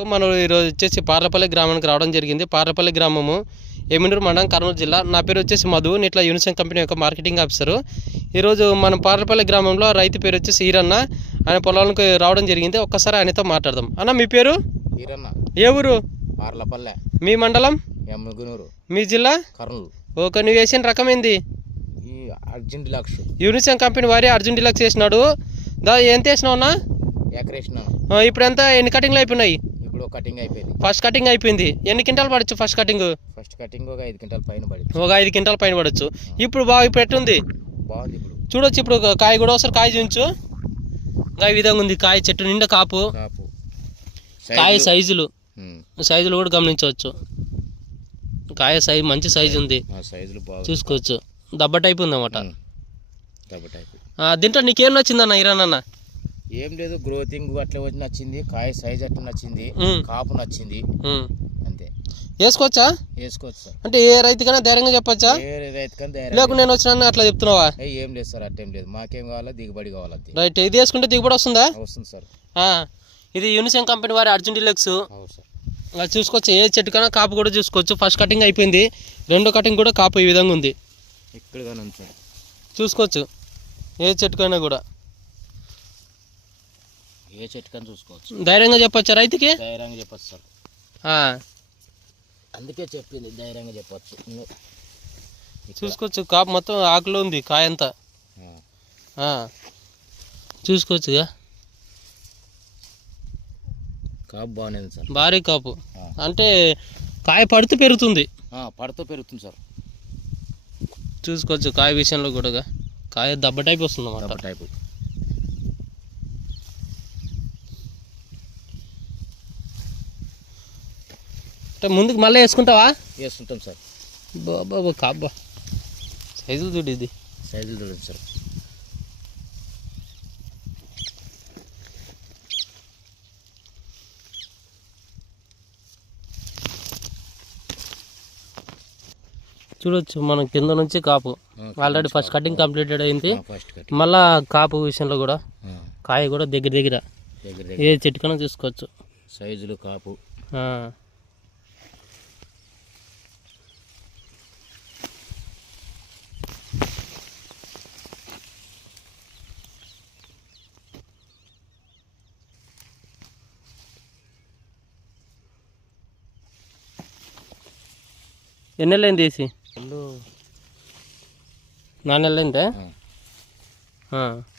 మనం ఈరోజు వచ్చేసి పార్లపల్లి గ్రామానికి రావడం జరిగింది. పార్లపల్లి గ్రామము ఎమినూరు మండలం కర్నూలు జిల్లా. నా పేరు వచ్చేసి మధు. ఇట్లా యూనిసెన్ కంపెనీ యొక్క మార్కెటింగ్ ఆఫీసరు. ఈరోజు మనం పార్లపల్లి గ్రామంలో రైతు పేరు వచ్చేసి ఈరన్న. ఆయన పొలానికి రావడం జరిగింది. ఒక్కసారి ఆయనతో మాట్లాడదాం. అన్న మీ పేరు? ఈరన్న. ఏ ఊరు? పార్లపల్లె. మీ మండలం? ఎమ్మగునూరు మీ జిల్లా? కర్నూలు. ఓకే నువ్వు వేసిన రకం ఏంది? ఈ అర్జెంట్ లక్ష యూనిసెన్ కంపెనీ వారి అర్జున్ డిలక్స్ వేసినాడు. దా ఎంత వేసినావు అన్న? ఎకరేసినాను. ఆ, ఇప్పుడు ఎంత ఎన్ని కటింగ్లు అయిపోయినాయి? కటింగ్ అయిపోయింది. ఫస్ట్ కటింగ్ అయిపోయింది. ఎన్ని క్వింటాలు పడచ్చు ఫస్ట్ కటింగ్ ఫస్ట్ కటింగ్ ఒక ఐదు క్వింటాల పైన పడి ఒక ఐదు క్వింటాల పైన పడచ్చు. ఇప్పుడు బాగా ఇప్పుడు ఎట్టుంది బాగుంది ఇప్పుడు. చూడొచ్చు ఇప్పుడు కాయ కూడా ఒకసారి కాయ చూపించు. ఈ విధంగా ఉంది కాయ చెట్టు నిండా కాపు. కాపు. కాయ సైజులు. సైజులు. కూడా గమనించవచ్చు. కాయ సైజు మంచి సైజు ఉంది. చూసుకోవచ్చు. దెబ్బ టైప్ ఉంది టైప్. దీంట్లో నీకేం నచ్చిందన్న అన్న ఏం లేదు గ్రోతింగ్ అట్లా వచ్చి నచ్చింది కాయ సైజ్ అట్లా నచ్చింది కాపు నచ్చింది. అంతే. వేసుకోవచ్చా? వేసుకోవచ్చు సార్. అంటే ఏ రైతుకైనా ధైర్యంగా చెప్పచ్చా? ఏ లేకుండా నేను వచ్చినా అట్లా చెప్తున్నావా? ఏం లేదు సార్ అట్టేం లేదు. మాకేం కావాలో దిగుబడి కావాలి అంతే. రైట్ ఇది వేసుకుంటే దిగుబడి వస్తుందా? వస్తుంది సార్. ఆ, ఇది యూనిసెన్ కంపెనీ వారి అర్జున్ డిలక్స్ అవును సార్. అది చూసుకోవచ్చు ఏ చెట్టుకైనా కాపు కూడా చూసుకోవచ్చు. ఫస్ట్ కటింగ్ అయిపోయింది రెండో కటింగ్ కూడా కాపు ఈ విధంగా ఉంది. ఇక్కడ కానీ చూసుకోవచ్చు ఏ చెట్టుకైనా కూడా. ఏ చెట్టు కానీ చూసుకోవచ్చు. ధైర్యంగా చెప్పొచ్చా రైతుకి? ధైర్యంగా చెప్పచ్చు సార్. అందుకే చెప్పింది ధైర్యంగా చెప్పచ్చు. చూసుకోవచ్చు కాపు మొత్తం ఆకులో ఉంది కాయ అంతా. చూసుకోవచ్చుగా. కాపు బాగానే సార్. భారీ కాపు. అంటే కాయ పడితే పెరుగుతుంది. పడుతూ పెరుగుతుంది సార్. చూసుకోవచ్చు కాయ విషయంలో కూడా కాయ దెబ్బ టైప్ వస్తుంది టైపు. ముందుకు మళ్ళీ వేసుకుంటావా? వేస్తుంటాం సార్. బాబా కాబ్బా సైజు చూడు ఇది. సైజులు చూడండి సార్. చూడొచ్చు మనం కింద నుంచి కాపు. ఆల్రెడీ ఫస్ట్ కటింగ్ కంప్లీటెడ్ అయింది. మళ్ళా కాపు విషయంలో కూడా కాయ కూడా దగ్గర దగ్గర. ఏ చెట్టుకైనా చూసుకోవచ్చు. సైజులు కాపు. ఆ. ఎన్ని నెలలైంది తీసి ఇల్లు